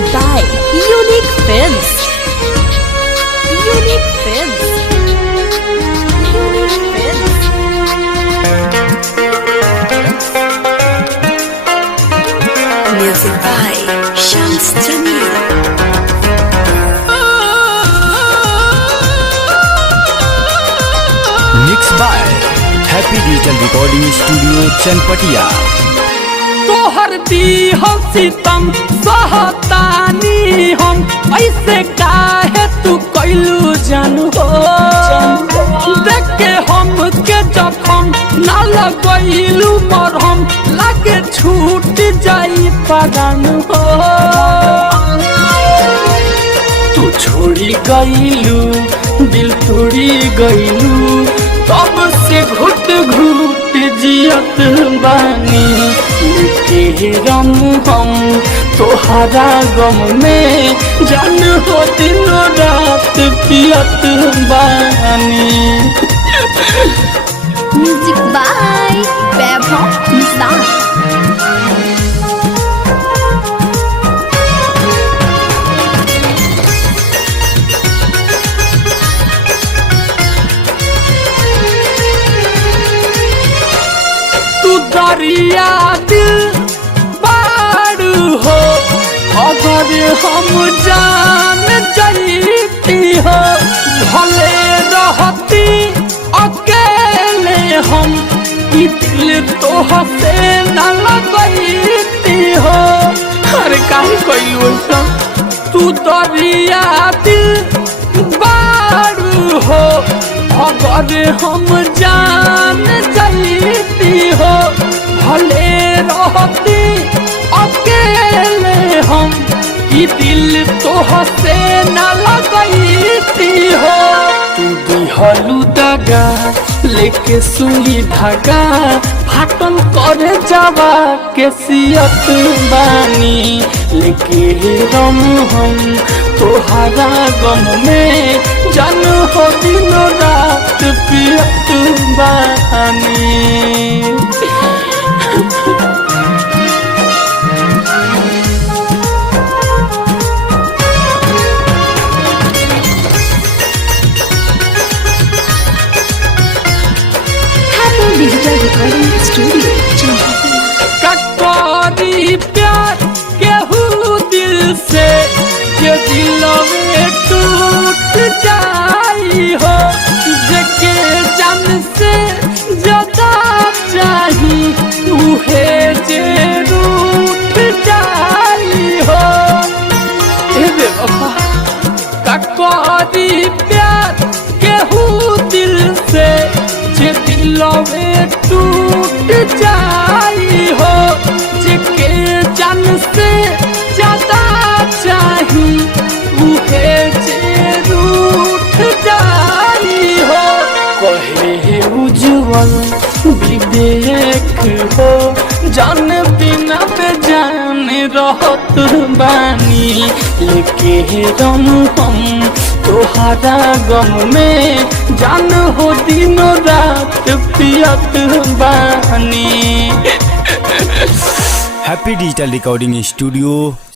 by Unique Films. Unique Films. Unique Films. Music by Shams Jamil. Mixed by Happy Digital Recording Studio Chanpatia. तोहर दी हम सितम सहतानी हम ऐसे काहे तू कैलू जानू हो देख के हम के जखम ना लगैलू मरहम लागे छूट जाई परान हो तू छोड़ी गईलू दिल तोड़ी गईलू तब से घुट घुट जियत बानी लेके रम हम तोहरा गम में जान हो दिन रात पियत बानी। Music by Vaibhav Nissan. तू दरिया दिल पारू हो अगर हम जान जाती हो भले रहती अकेले हम ई दिल तो हसे न लगती हो अरे काहे कइलू ऐसा तू दरिया दिल पारू हो अगर हम जान जाती हो भले रहती अकेले हम ई दिल तो हसे न लगती हो तू दिहलू दगा लेके सुई धागा फाटल करे जावा के सियत बानी लेके रम हम तोहरा गम में जान हो दिन रात पियत बानी। Happy Digital Recording Studio Chanpatia. कटोरी प्यार केहू दिल से के दिल में टूट जाई हो जेके जान से ज्यादा चाही उहे जे रूठ जाई हो ए बेवफा कटोरी प्यार केहू दिल से जे दिल में टूट जाई हो जेके जान से ज्यादा चाही उहे जे रूठ जाई हो कहे उज्जवल विवेक हो जान बिना बेजान रहत बानी लेके रम हम तोहरा गम में जान हो दिन रात पियत बानी। Happy Digital Recording Studio